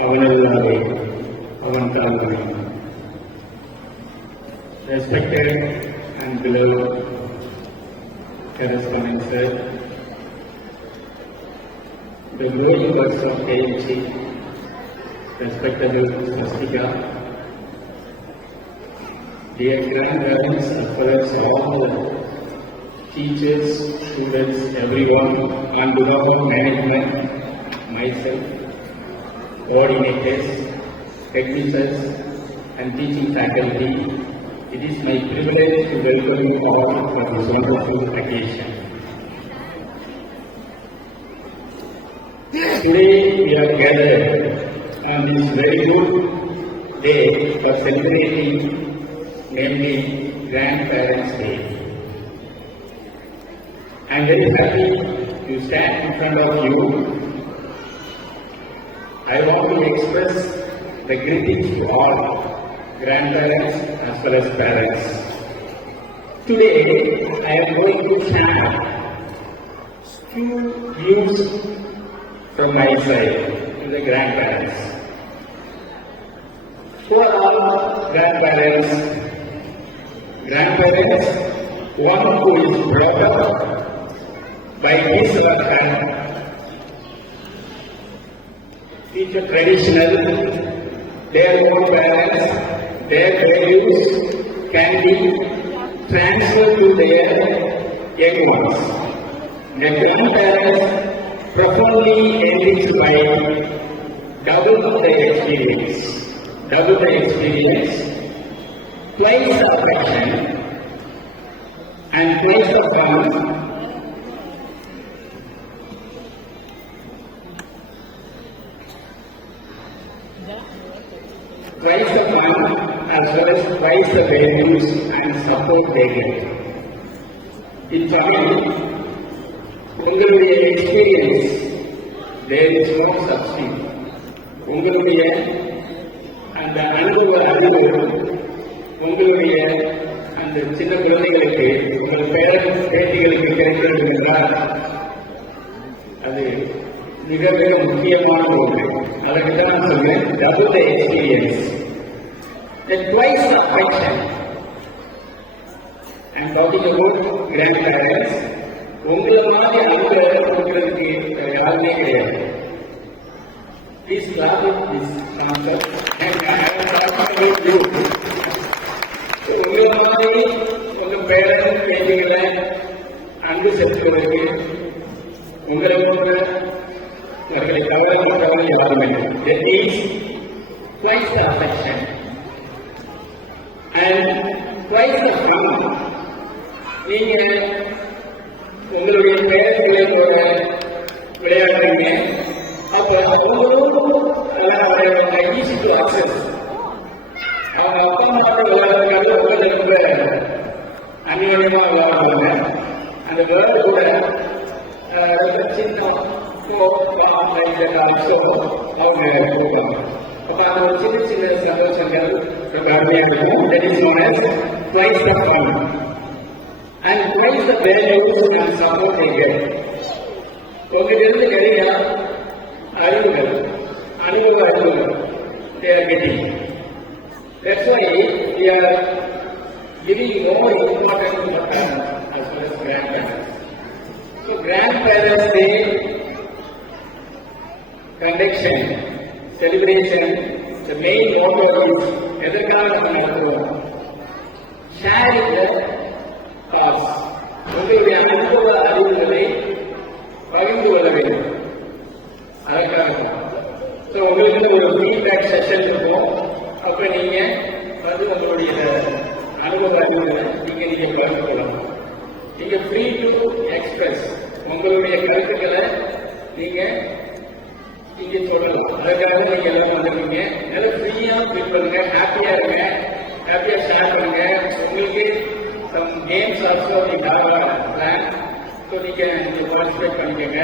அவனல்லாவே அவன் தாழ்மை. Respected and beloved correspondent sir, the glory words of KMC, respectable Swastika, dear grandparents as well as all the teachers, students, everyone, on behalf of management, myself, coordinators, technicians, and teaching faculty, it is my privilege to welcome you all for this wonderful occasion. Today we are gathered on this very good day for celebrating, namely Grandparents' Day. I am very happy to stand in front of you. I want to express the greetings to all grandparents as well as parents. Today, I am going to share few views from my side to the grandparents. Who are all grandparents? Grandparents, one who is brought up by his or her teacher traditional, their own parents, their values can be transferred to their young ones. The grandparents profoundly enriched by double the experience, twice the affection, and twice the fun. Twice the fun as well as twice the values and support they get. In Tamil, உங்களுடைய experience, there is no substitute. உங்களுடைய அந்த அனுபவ அறிவு, உங்களுடைய அந்த சின்ன குழந்தைகளுக்கு, உங்கள் பேட்டிகளுக்கு கிடைக்கிறது என்றால், அது மிக மிக முக்கியமான ஒன்று. அதற்கு தான் நான் சொல்றேன், double the experience, then twice the affection. I am talking about grandparents. உங்களை மாதிரி அன்பை கொடுக்கிறதுக்கு யாருமே கிடையாது. Please clap this concept and I am talking about you. உங்களை மாதிரி உங்க பேரன் பேட்டிகளை அன்பு செலுத்துவதற்கு உங்களை போன்ற அவர்களை கவலைப்பட்டவர்கள் யாரும் இல்லை. That is twice the affection and twice the fun. நீங்க உங்களுடைய பேரன்களோட விளையாடுறீங்க, அப்போ அவங்களும் ஈஸி டு அக்சஸ். அவங்க அப்பா அம்மாவோட விளையாடுறதுக்காக உங்களை ரொம்ப அந்யோன்யமா விளையாடுவாங்க. அந்த விளையாடு கூட சின்ன அவங்க போவாங்க. அப்ப அந்த ஒரு சின்ன சின்ன சந்தோஷங்கள் ரொம்ப அருமையா இருக்கும். That is known as twice the fun and twice the values and support they get. உங்களிலிருந்து நிறைய அறிவுகள், அனுபவ அறிவுகள் they are getting. That's why we are giving more importance to parents as well as grandparents. So Grandparents Day conduction, celebration, the main motto is எதற்காக நம்ம நடத்துவோம்? Sharing the past. உங்களுடைய அனுபவ அறிவுகளை பகிர்ந்து கொள்ள வேண்டும். அதற்காக ஸோ உங்களுக்கு ஒரு ஃபீட்பேக் செஷன் இருக்கும். அப்போ நீங்க வந்து உங்களுடைய அனுபவ அறிவுகளை நீங்க பகிர்ந்து கொள்ளலாம். நீங்க ஃப்ரீ டு எக்ஸ்பிரஸ் உங்களுடைய கருத்துக்களை நீங்க இங்க சொல்லலாம். அதுக்காக நீங்க எல்லாம் வந்துருக்கீங்க. நல்லா ஃப்ரீயா ஃபீல் பண்ணுங்க, ஹாப்பியா இருங்க, ஹாப்பியா ஷேர் பண்ணுங்க. உங்களுக்கு சம் கேம்ஸ் ஆல்சோ நீங்க பிளான், ஸோ நீங்க பார்ட்டிசிபேட் பண்ணிக்கோங்க.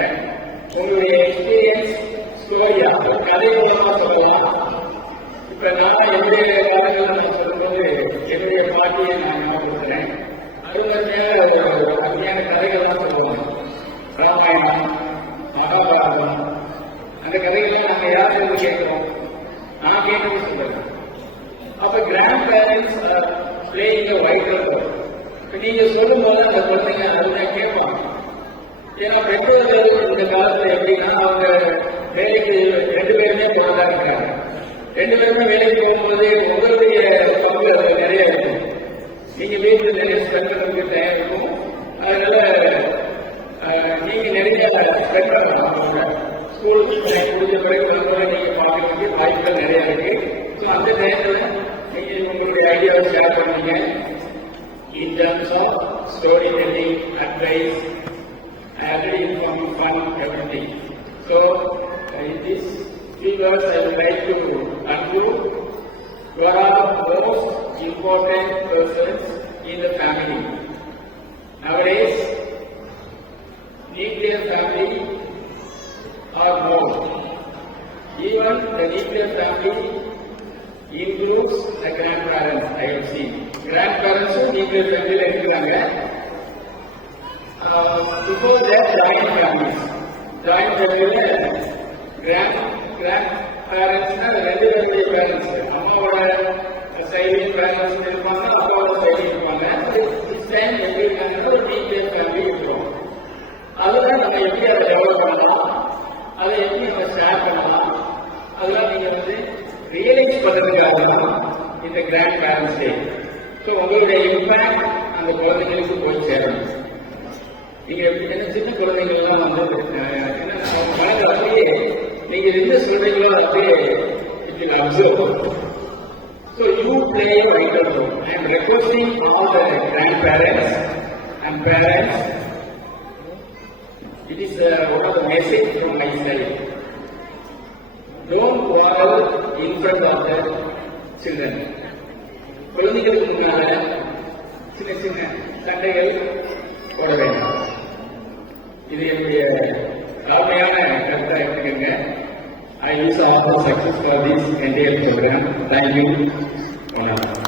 உங்களுடைய எக்ஸ்பீரியன்ஸ் ஸ்டோரியா கதை மூலமா சொல்லலாம். இப்ப நான் என்னுடைய காலங்களில் நான் சொல்லும்போது என்னுடைய பாட்டியை நான் ஞாபகப்படுத்துறேன். அருமையான கதைகள்லாம் சொல்லுவாங்க. ராமாயணம், மகாபாரதம், அந்த கதைகள்லாம் நாங்கள் யாருக்கு கேட்கிறோம்? போது அந்த குழந்தைங்க அதுதான் கேட்பாங்க. ஏன்னா பெற்றோர்கள் இந்த காலத்துல எப்படின்னா அவங்க வேலைக்கு 2 பேருமே போகதா இருக்காங்க. 2 பேருமே வேலைக்கு போகும்போது உங்களுடைய பங்கு அது நிறைய இருக்கும். நீங்க வீட்டில் நிறைய ஸ்பெண்ட் பண்ணுறதுக்கு டைம் இருக்கும். அதனால நீங்க நிறைய ஸ்பெண்ட் பண்ணலாம். அவங்க ஸ்கூல் முடிஞ்ச பிறகு நீங்க பார்க்கறதுக்கு வாய்ப்புகள் நிறைய இருக்கு. ஸோ அந்த டைம்ல நீங்க உங்களுடைய ஐடியாவை ஷேர் பண்ணீங்க. In terms of storytelling, advice, already informed, fun, everything. So, in these few words, I would like to conclude. You are the most important persons in the family. Nowadays, nuclear family are more. Even the nuclear family includes the grandparents. I have seen. Grandparents nuclear family இருக்கிறாங்க. Before that, joint families. Joint family grandparents na 2 பேருடைய parents. அம்மாவோட சைடில் parents இருப்பாங்க, அப்பாவோட சைடில் இருப்பாங்க. This time எப்படி இருக்காங்கன்னா ஒரு nuclear family இருக்கிறோம். அதெல்லாம் நம்ம எப்படி அதை டெவலப் பண்ணலாம், அதை எப்படி நம்ம ஷேர் பண்ணலாம், அதெல்லாம் நீங்க ரியலைஸ் பண்றதுக்காக தான் இந்த கிராண்ட் பேரண்ட்ஸ் டே. ஸோ உங்களுடைய இம்பேக்ட் அந்த குழந்தைங்களுக்கு போய் சேரணும். நீங்க என்ன சின்ன குழந்தைங்கள்லாம் மனதில் அப்படியே நீங்க என்ன சொல்றீங்களோ அப்படியே observe. So you play your vital role. I am requesting all the grandparents and parents. It is one of the message from my side. Don't quarrel in front of the children. குழந்தைகளுக்கு முன்னால சின்ன சின்ன சண்டைகள் போட வேண்டாம். இது என்னுடைய தாழ்மையான கருத்தாக இருக்குங்க. I wish all the success for this entire program. Thank you.